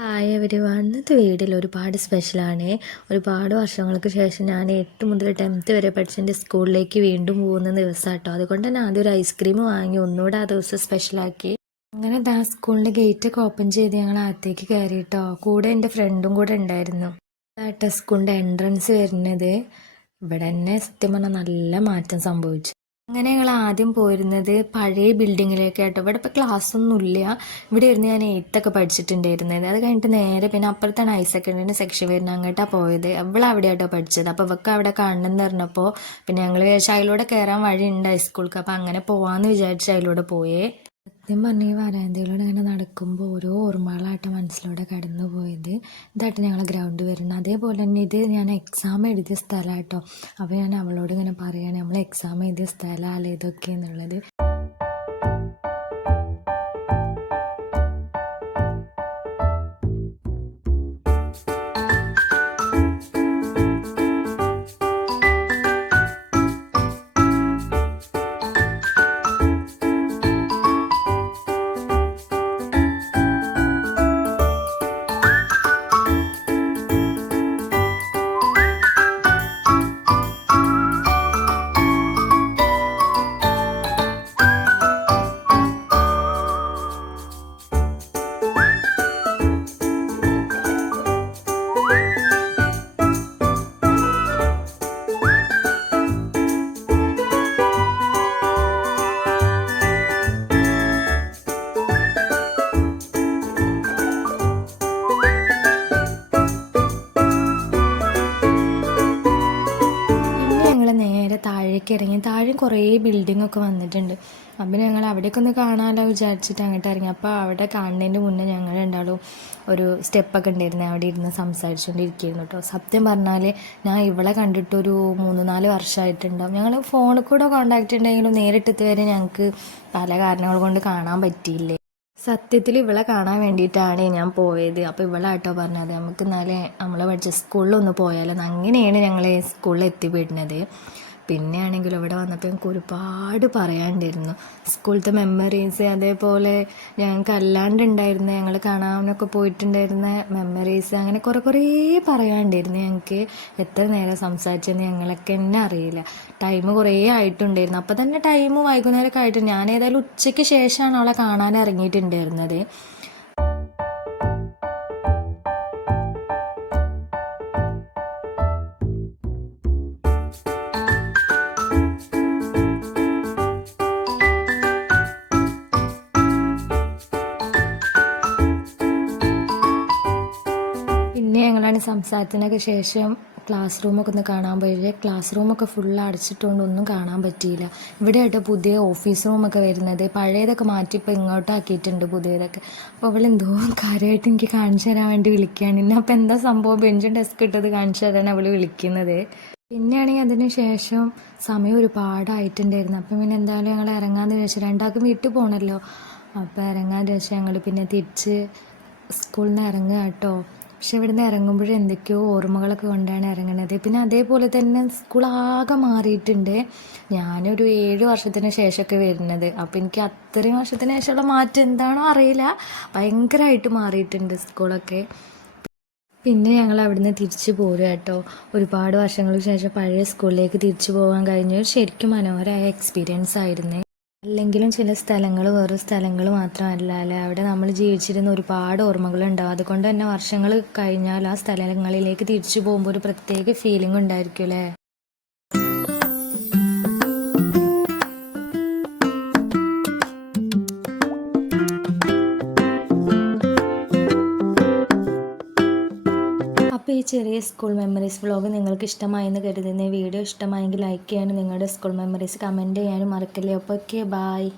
Hi everyone. ഇന്നത്തെ വീഡിയോയിൽ ഒരുപാട് സ്പെഷ്യലാണ്. ഒരുപാട് വർഷങ്ങൾക്ക് ശേഷം ഞാൻ 8 മുതൽ 10th വരെ പഠിച്ച എൻ്റെ സ്കൂളിലേക്ക് വീണ്ടും പോകുന്ന ദിവസം കേട്ടോ. അതുകൊണ്ട് തന്നെ ആദ്യം ഒരു ഐസ്ക്രീം വാങ്ങി ഒന്നുകൂടെ ആ ദിവസം സ്പെഷ്യലാക്കി. അങ്ങനെ സ്കൂളിൻ്റെ ഗേറ്റൊക്കെ ഓപ്പൺ ചെയ്ത് ഞങ്ങൾ അകത്തേക്ക് കയറി കേട്ടോ. കൂടെ എൻ്റെ ഫ്രണ്ടും കൂടെ ഉണ്ടായിരുന്നു. അതാട്ടോ സ്കൂളിൻ്റെ എൻട്രൻസ് വരുന്നത്. ഇവിടെ തന്നെ സത്യം പറഞ്ഞാൽ നല്ല മാറ്റം സംഭവിച്ചു. അങ്ങനെ ഞങ്ങൾ ആദ്യം പോയിരുന്നത് പഴയ ബിൽഡിങ്ങിലേക്കാട്ടോ. ഇവിടെ ഇപ്പോൾ ക്ലാസ് ഒന്നും ഇല്ല. ഇവിടെ ഇരുന്ന് ഞാൻ 8th പഠിച്ചിട്ടുണ്ടായിരുന്നത്. അത് കഴിഞ്ഞിട്ട് നേരെ പിന്നെ അപ്പുറത്താണ് ഹയർ സെക്കൻഡറിൻ്റെ സെക്ഷൻ വരുന്നത്. അങ്ങോട്ടാണ് പോയത്. ഇവിടെ അവിടെയാട്ടോ പഠിച്ചത്. അപ്പോൾ ഇവർക്ക് അവിടെ കാണണം എന്ന് പറഞ്ഞപ്പോൾ പിന്നെ ഞങ്ങൾ വിചാരിച്ചു അതിലൂടെ കയറാൻ വഴി ഉണ്ട് ഹൈസ്കൂൾക്ക്. അപ്പോൾ അങ്ങനെ പോവാമെന്ന് വിചാരിച്ച് അതിലൂടെ പോയേ. സത്യം പറഞ്ഞ ഈ വരാന്തയിലൂടെ ഇങ്ങനെ നടക്കുമ്പോൾ ഓരോ ഓർമ്മകളായിട്ട് മനസ്സിലൂടെ കടന്നു പോയത്. ഇതായിട്ട് ഞങ്ങളെ ഗ്രൗണ്ട് വരുന്നത്. അതേപോലെ തന്നെ ഇത് ഞാൻ എക്സാം എഴുതിയ സ്ഥലമാട്ടോ. അപ്പോൾ ഞാൻ അവളോട് ഇങ്ങനെ പറയുകയാണ്, നമ്മൾ എക്സാം എഴുതിയ സ്ഥലമല്ലേ ഇതൊക്കെ എന്നുള്ളത്. നേരെ താഴേക്ക് ഇറങ്ങി. താഴെ കുറേ ബിൽഡിംഗ് ഒക്കെ വന്നിട്ടുണ്ട്. അപ്പം ഞങ്ങൾ അവിടേക്ക് ഒന്ന് കാണാമല്ലോ വിചാരിച്ചിട്ട് അങ്ങോട്ട് ഇറങ്ങി. അപ്പോൾ അവിടെ കാണുന്നതിൻ്റെ മുന്നേ ഞങ്ങൾ രണ്ടാളും ഒരു സ്റ്റെപ്പൊക്കെ ഉണ്ടായിരുന്നു. അവിടെ ഇരുന്ന് സംസാരിച്ചുകൊണ്ടിരിക്കുന്നു കേട്ടോ. സത്യം പറഞ്ഞാൽ ഞാൻ ഇവളെ കണ്ടിട്ട് ഒരു 3-4 വർഷമായിട്ടുണ്ടാവും. ഞങ്ങൾ ഫോണിൽ കൂടെ കോണ്ടാക്റ്റ് ഉണ്ടെങ്കിലും നേരിട്ട് വരെ ഞങ്ങൾക്ക് പല കാരണങ്ങൾ കൊണ്ട് കാണാൻ പറ്റിയില്ലേ. സത്യത്തിൽ ഇവളെ കാണാൻ വേണ്ടിയിട്ടാണ് ഞാൻ പോയത്. അപ്പോൾ ഇവളാട്ടോ പറഞ്ഞത് നമുക്ക് എന്നാലേ നമ്മൾ പഠിച്ച സ്കൂളിലൊന്ന് പോയാലോ. അങ്ങനെയാണ് ഞങ്ങൾ സ്കൂളിൽ എത്തിപ്പെടുന്നത്. പിന്നെ ആണെങ്കിലും ഇവിടെ വന്നപ്പോൾ ഞങ്ങൾക്ക് ഒരുപാട് പറയാനുണ്ടായിരുന്നു. സ്കൂളത്തെ മെമ്മറീസ്, അതേപോലെ ഞങ്ങൾക്ക് അല്ലാണ്ടുണ്ടായിരുന്ന ഞങ്ങൾ കാണാനൊക്കെ പോയിട്ടുണ്ടായിരുന്ന മെമ്മറീസ്, അങ്ങനെ കുറേ പറയാനുണ്ടായിരുന്നു ഞങ്ങൾക്ക്. എത്ര നേരം സംസാരിച്ചെന്ന് ഞങ്ങളൊക്കെ തന്നെ അറിയില്ല. ടൈം കുറേ ആയിട്ടുണ്ടായിരുന്നു. അപ്പോൾ തന്നെ ടൈം വൈകുന്നേരമൊക്കെ ആയിട്ട് ഞാൻ ഏതായാലും ഉച്ചയ്ക്ക് ശേഷമാണ് അവളെ കാണാൻ ഇറങ്ങിയിട്ടുണ്ടായിരുന്നത്. പിന്നെ ഞങ്ങളാണ് സംസാരത്തിനൊക്കെ ശേഷം ക്ലാസ് റൂമൊക്കെ ഒന്ന് കാണാൻ പോയത്. ക്ലാസ് റൂമൊക്കെ ഫുള്ള് അടച്ചിട്ടുകൊണ്ട് ഒന്നും കാണാൻ പറ്റിയില്ല. ഇവിടെയായിട്ട് പുതിയ ഓഫീസ് റൂമൊക്കെ വരുന്നത്. പഴയതൊക്കെ മാറ്റി ഇപ്പോൾ ഇങ്ങോട്ടാക്കിയിട്ടുണ്ട് പുതിയതൊക്കെ. അപ്പോൾ അവളെന്തോ കാര്യമായിട്ട് എനിക്ക് കാണിച്ചു തരാൻ വേണ്ടി വിളിക്കുകയാണ്. ഇന്നെ അപ്പോൾ എന്താ സംഭവം ബെഞ്ചും ഡെസ്ക് ഇട്ടത് കാണിച്ചു തരാൻ അവൾ വിളിക്കുന്നത്. പിന്നെയാണെങ്കിൽ അതിന് ശേഷം സമയം ഒരുപാടായിട്ടുണ്ടായിരുന്നു. അപ്പം പിന്നെ എന്തായാലും ഞങ്ങൾ ഇറങ്ങാമെന്ന് ചോദിച്ചാൽ രണ്ടാൾക്കും വീട്ടിൽ പോകണമല്ലോ. അപ്പോൾ ഇറങ്ങാമെന്ന് ചോദിച്ചാൽ ഞങ്ങൾ പിന്നെ തിരിച്ച് സ്കൂളിൽ നിന്ന് ഇറങ്ങുക കേട്ടോ. പക്ഷെ ഇവിടുന്ന് ഇറങ്ങുമ്പോഴും എന്തൊക്കെയോ ഓർമ്മകളൊക്കെ കൊണ്ടാണ് ഇറങ്ങുന്നത്. പിന്നെ അതേപോലെ തന്നെ സ്കൂളാകെ മാറിയിട്ടുണ്ട്. ഞാനൊരു 7 വർഷത്തിന് ശേഷമൊക്കെ വരുന്നത്. അപ്പോൾ എനിക്ക് അത്രയും വർഷത്തിന് ശേഷമുള്ള മാറ്റം എന്താണോ അറിയില്ല, ഭയങ്കരമായിട്ട് മാറിയിട്ടുണ്ട് സ്കൂളൊക്കെ. പിന്നെ ഞങ്ങൾ അവിടുന്ന് തിരിച്ചു പോരുക കേട്ടോ. ഒരുപാട് വർഷങ്ങൾക്ക് ശേഷം പഴയ സ്കൂളിലേക്ക് തിരിച്ചു പോകാൻ കഴിഞ്ഞു. ശരിക്കും മനോഹരമായ എക്സ്പീരിയൻസ് ആയിരുന്നു. അല്ലെങ്കിലും ചില സ്ഥലങ്ങൾ വേറെ സ്ഥലങ്ങൾ മാത്രമല്ല അല്ലേ, അവിടെ നമ്മൾ ജീവിച്ചിരുന്ന ഒരുപാട് ഓർമ്മകളുണ്ടാവും. അതുകൊണ്ട് തന്നെ വർഷങ്ങൾ കഴിഞ്ഞാൽ ആ സ്ഥലങ്ങളിലേക്ക് തിരിച്ചു പോകുമ്പോൾ ഒരു പ്രത്യേക ഫീലിംഗ് ഉണ്ടായിരിക്കും അല്ലേ. അപ്പോൾ ഈ ചെറിയ സ്കൂൾ മെമ്മറീസ് വ്ളോഗ് നിങ്ങൾക്ക് ഇഷ്ടമായെന്ന് കരുതുന്ന വീഡിയോ ഇഷ്ടമായെങ്കിൽ ലൈക്ക് ചെയ്യാനും നിങ്ങളുടെ സ്കൂൾ മെമ്മറീസ് കമൻറ്റ് ചെയ്യാനും മറക്കല്ലേ. അപ്പോൾ ഓക്കെ, ബായ്.